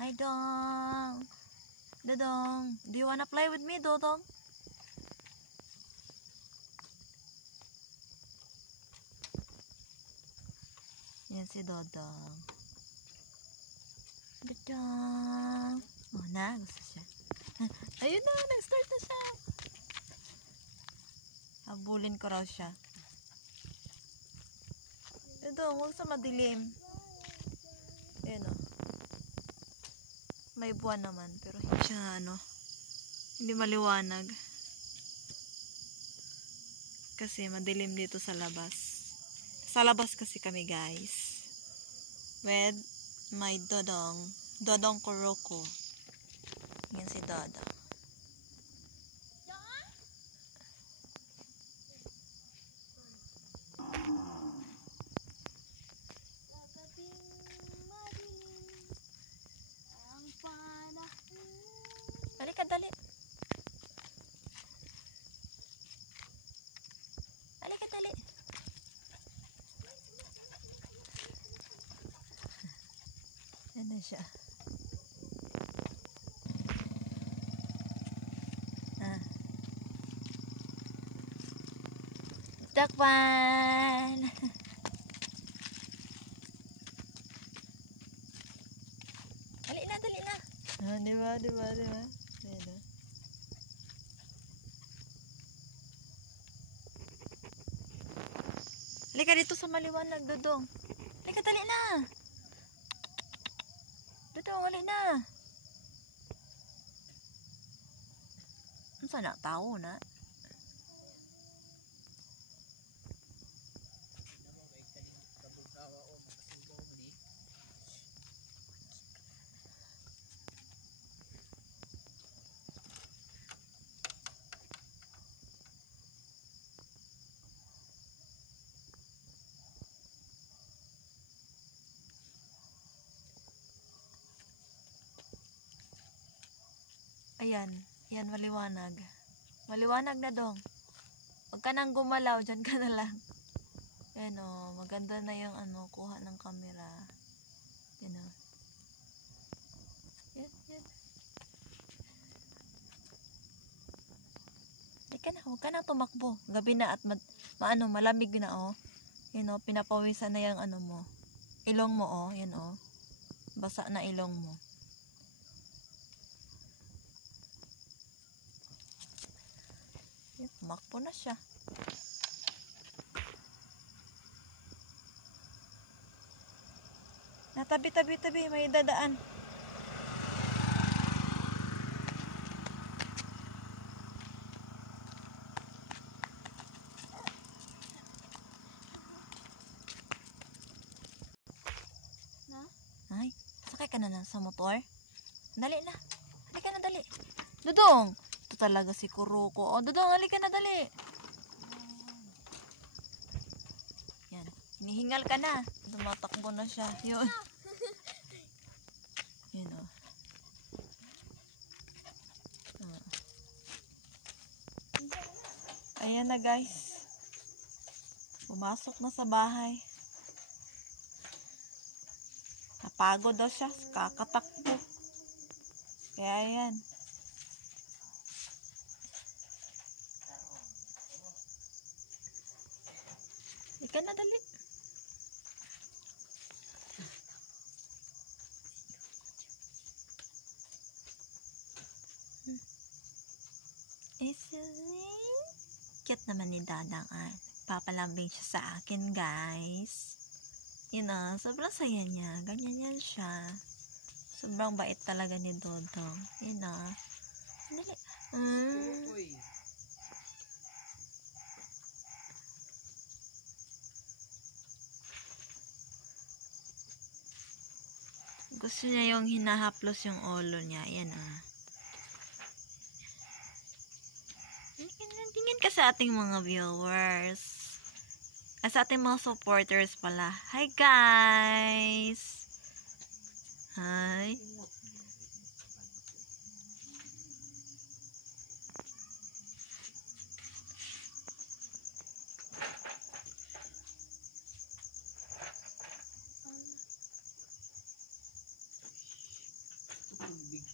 Hi, Dong. Dodong. Do you wanna play with me, Dodong? Yan si Dodong. Dodong. Oh, na. Gusto siya. Ayun na. Nag-start na siya. Habulin ko raw siya. Dodong, huwag sa madilim. Ayun o. May buwan naman. Pero hindi siya, hindi maliwanag. Kasi madilim dito sa labas. Sa labas kasi kami, guys. With my Dodong. Dodong Kuroko. Yan si Dodong. Halika, dali. Halika, dali. Ano siya? Takpan! Dali na, dali na. Diba? Diba? Halika dito sa maliwanag, Dodong. Halika, dali na. Dodong, halika na. Ano sana? Tao na? Ayan. Yan, maliwanag. Maliwanag na, Dong. Huwag ka nang gumalaw. Diyan ka na lang. Ayan o. Maganda na yung kuha ng camera. Yan o. Yan. Huwag ka na tumakbo. Gabi na at malamig na o. Yan o. Pinapawisan na yung mo. Ilong mo o. Yan o. Basa na ilong mo. Tumakbo na siya. Tabi. May dadaan. Ay, sakay ka na lang sa motor. Dali na. Halika na, dali. Dodong! Ito talaga si Kuroko. O, Dodong, halika na, dali. Yan. Hinihingal ka na. Tumatakbo na siya. Yun. Yun o. Ayan na, guys. Pumasok na sa bahay. Napagod daw siya. Kakatakbo. Kaya ayan. Ika na, dali. Cute naman ni Dadang. Papalambing siya sa akin, guys. Sobrang saya niya. Ganyan yan siya. Sobrang bait talaga ni Dodong. Dali. Gusto niya yung hinahaplos yung ulo niya. Yan Tingin ka sa ating mga viewers. Sa ating mga supporters pala. Hi, guys! Hi!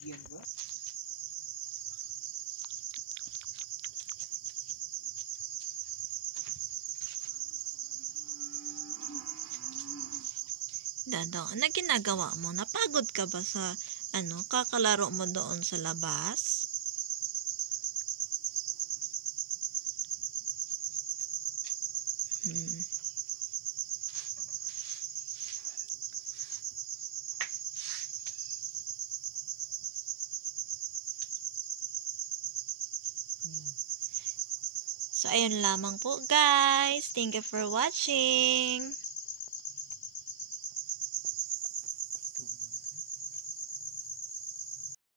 Dadang, ano ginagawa mo? Napagod ka ba sa, kakalaro mo doon sa labas? So, ayun lamang po guys. Thank you for watching.